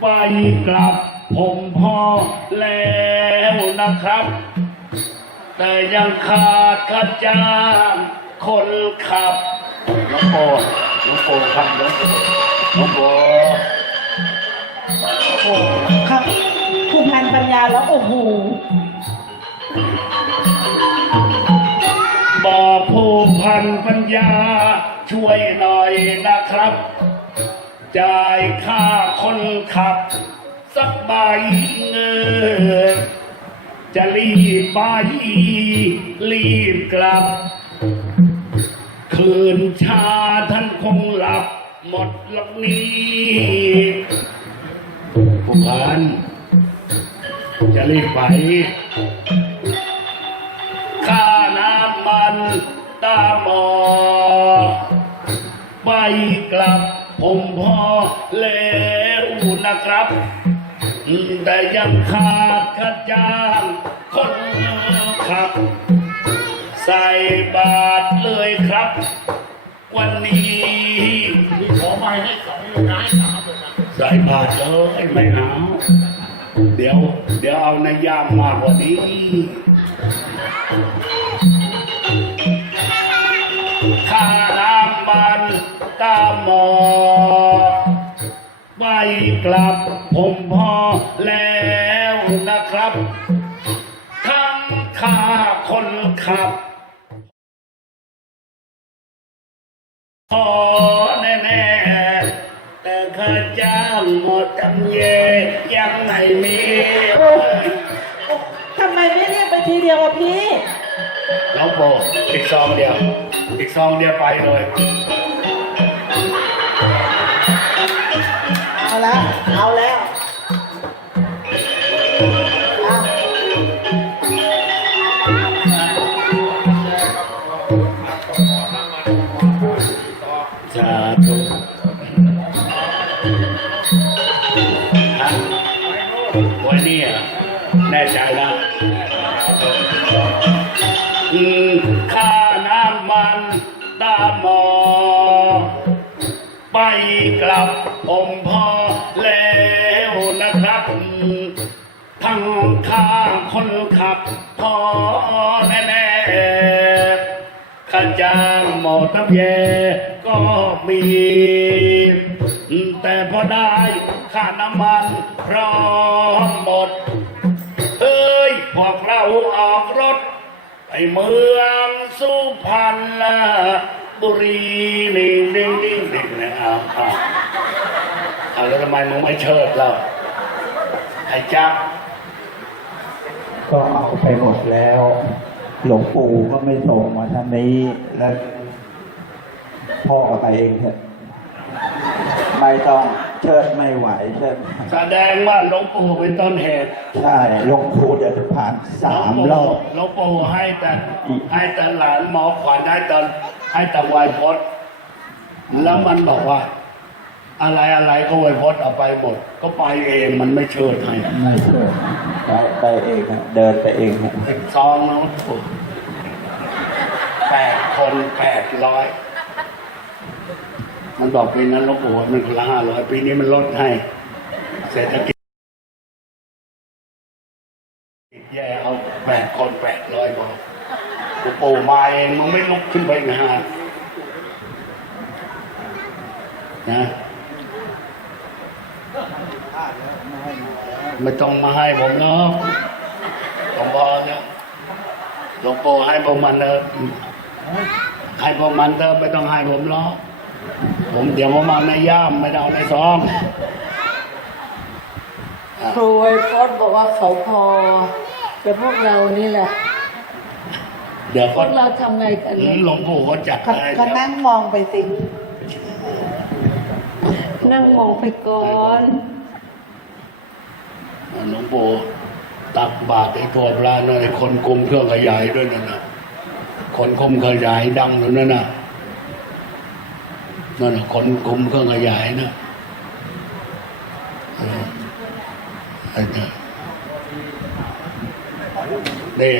ไปกลับผมพอแล้วนะครับ แต่ยังขาดข้าจ้างคนขับน้องโปน้องโปครับน้องโปน้องโปโอ้ครับผู้พันปัญญาแล้วโอ้โหบอกผู้พันปัญญาช่วยหน่อยนะครับ จ่ายค่าคนขับ สักใบเงินจะรีบไป รีบกลับ คืนชาท่านคงหลับ หมดหลักนี้ผู้พันจะรีบไปค่าน้ำมันตาหมอไปกลับ ผมพอแล้วนะครับ แต่ยังขาดข้าจ้างคนขับ ใส่บาทเลยครับ วันนี้ขอมาให้สองร้ายสามเลยนะใส่บาทเลยไม่เอาเดี๋ยว เดี๋ยวเอาในยามมากกว่านี้ค่าน้ำมันตามหมอไปกลับ ผมพอแล้วนะครับทั้งค่าคนขับ พอแน่ๆแต่ข้าจ้างหมดจำเยยังไม่มีโอ้ทำไมไม่เรียกไปทีเดียวอะพี่ น้องโปอีกซองเดียว อีกซองเดียวไปเลย แล้ว เอาแล้วอะสาธุฮะวันนี้อะแน่ใจนะอืมค่าน้ำมันตามหมอ ไปกลับผมพอ พอแน่ๆข้าจ้างหมอตะเยก็มี แต่พอได้ค่าน้ำมันพร้อมหมด เอ้ย พวกเราออกรถ ไปเมืองสุพรรณบุรีนิ่งนิ่งนิ่งนิ่งนะครับอะอะแล้วทำไมมึงไม่เชิดเราไอ้จัก ก็เอาไปหมดแล้ว หลวงปู่ก็ไม่ส่งมาทางนี้แล้วพ่อเอาไปเองเถอะไม่ต้องเชิดไม่ไหวเชิดแสดงว่าหลวงปู่เป็นต้นเหตุ ใช่หลวงปู่เดินผ่านสามรอบหลวงปู่ให้แต่ให้แต่หลานหมอขวัญให้แต่ให้แต่ไวยพจน์แล้วมันบอกว่า อะไรอะไรก็ไวยพจน์เอาไปหมด ก็ไปเองมันไม่เชิดให้ไม่เชิดไปไปเองฮะเดินไปเองฮะซองนะหลวงปู่แปดคนแปดร้อยมันบอกปีนั้นหลวงปู่ว่ามันคนละห้าร้อยปีนี้มันลดให้เศรษฐกิจแย่เอาแปดคนแปดร้อยบอกหลวงปู่มาเองมึงไม่ลุกขึ้นไปงานนะ ไม่ต้องมาให้ผมเนาะหลวงพ่อเนี่ยหลวงปู่ให้พวกมันเถอะให้พวกมันเถอะไม่ต้องให้ผมหรอกผมเดี๋ยวผมเอาในย่ามไม่ได้เอาในซองครูไอพจน์บอกว่าเขาพอ แต่พวกเรานี่แหละ เดี๋ยวพก็วกเราทำไงกันเนี่ยหลวงปู่ก็จัดก็ให้ก็นั่งมองไปสิ นั่งมองไปก่อน หลวงปู่ตักบาตรไอ้ตัวปลาหน่อยคนคุมเครื่องขยายด้วยนั่นนะคนคุมขยายดังอยู่นั่นนะนั่นนะคนคุมเครื่องขยายนะไอ้เนี่ย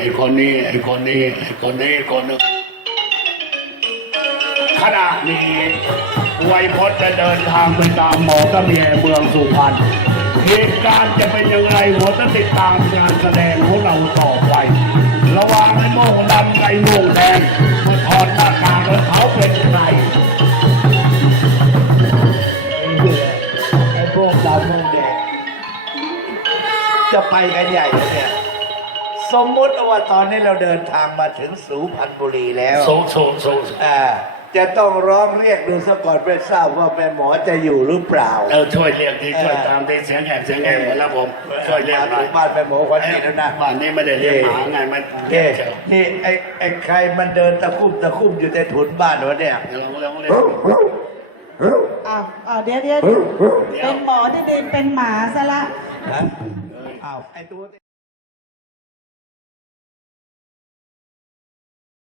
ไอ้คนนี้ไอ้คนนี้ไอ้คนนี้คนนึงขณะนี้ไวยพจน์จะเดินทางไปตามหมอกระเบียเมืองสุพรรณ เหตุการณ์จะเป็นยังไงหัวจะติดตามงานแสดงของเราต่อไป ระหว่างไอ้โม่งดำกับไอ้โม่งแดงมาถอดหน้ากากแล้วเขาเป็นใครไอ้พวกดำพวกแดงจะไปกันใหญ่เลยเนี่ยสมมุติว่าตอนนี้เราเดินทางมาถึงสุพรรณบุรีแล้วโซโซโซอ่า จะต้องร้องเรียกดูซะก่อนเพื่อทราบว่าแม่หมอจะอยู่หรือเปล่า เออช่วยเรียกทีช่วยตามทีเสียงแหบเสียงแหบหมดแล้วผมช่วยเรียกหน่มาอยถึงบ้านแม่หมอควันนี้แล้วนะบ้านนี้ไม่ได้เรียกหมาไงมันเอ๊นี่ไอ้ไอ้ใครมันเดินตะคุ่มตะคุ่มอยู่ในถุนบ้านวะเนี่ยเราเราเรียกอ้าวอ้าวเดี๋ยวเดี๋ยวเป็นหมอที่เดินเป็นหมาซะละฮะอ้าวไอ้ตัว